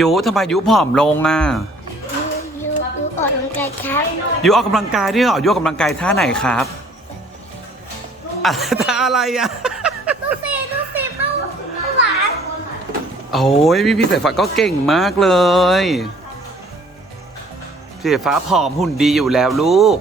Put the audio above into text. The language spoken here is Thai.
ยุทำไมยุผอมลงอ่ะยูออกกำลังกายครับ ยุออกกำลังกายด้วยเหรอยุออกกำลังกายท่าไหนครับท่าอะไรอ่ะดูสิเบาหวาน โอ้ยพี่สายฟ้าก็เก่งมากเลยพี่สายฟ้าผอมหุ่นดีอยู่แล้วลูก